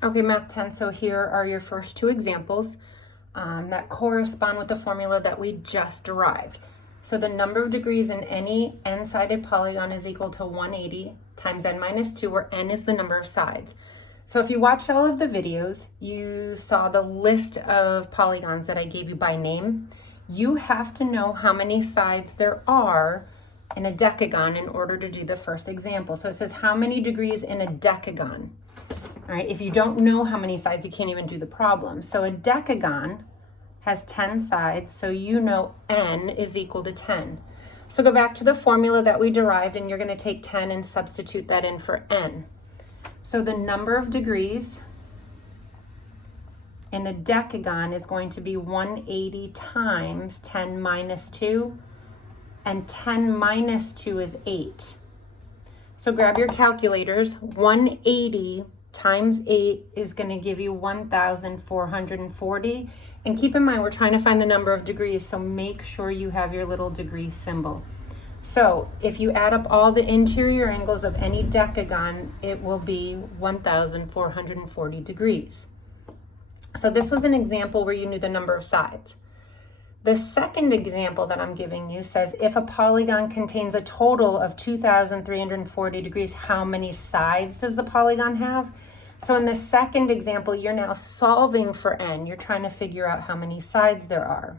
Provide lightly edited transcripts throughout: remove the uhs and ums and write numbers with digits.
Okay, Math 10, so here are your first two examples that correspond with the formula that we just derived. So the number of degrees in any n-sided polygon is equal to 180 times n minus 2, where n is the number of sides. So if you watched all of the videos, you saw the list of polygons that I gave you by name. You have to know how many sides there are in a decagon in order to do the first example. So it says how many degrees in a decagon. All right, if you don't know how many sides, you can't even do the problem. So a decagon has 10 sides, so you know n is equal to 10. So go back to the formula that we derived, and you're going to take 10 and substitute that in for n. So the number of degrees in a decagon is going to be 180 times 10 minus 2, and 10 minus 2 is 8. So grab your calculators. 180 times 8 is going to give you 1,440. And keep in mind, we're trying to find the number of degrees, so make sure you have your little degree symbol. So if you add up all the interior angles of any decagon, it will be 1,440 degrees. So this was an example where you knew the number of sides. The second example that I'm giving you says if a polygon contains a total of 2,340 degrees, how many sides does the polygon have? So in the second example, you're now solving for n. You're trying to figure out how many sides there are.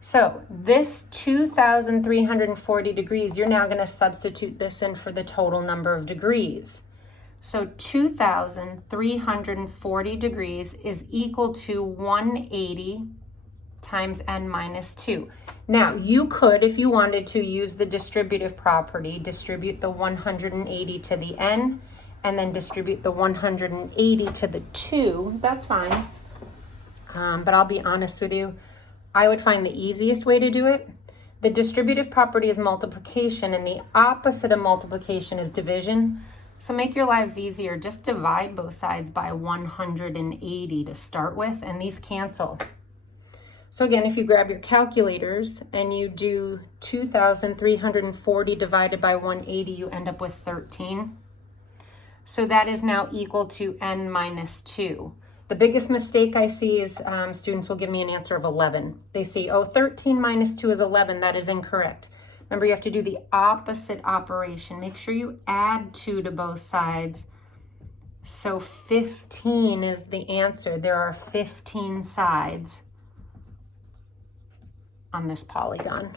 So this 2,340 degrees, you're now going to substitute this in for the total number of degrees. So 2,340 degrees is equal to 180 times n minus 2. Now, you could, if you wanted to, use the distributive property, distribute the 180 to the n, and then distribute the 180 to the 2. That's fine. But I'll be honest with you, I would find the easiest way to do it. The distributive property is multiplication, and the opposite of multiplication is division. So make your lives easier. Just divide both sides by 180 to start with, and these cancel. So again, if you grab your calculators and you do 2,340 divided by 180, you end up with 13. So that is now equal to n minus 2. The biggest mistake I see is students will give me an answer of 11. They say, oh, 13 minus 2 is 11. That is incorrect. Remember, you have to do the opposite operation. Make sure you add 2 to both sides. So 15 is the answer. There are 15 sides on this polygon.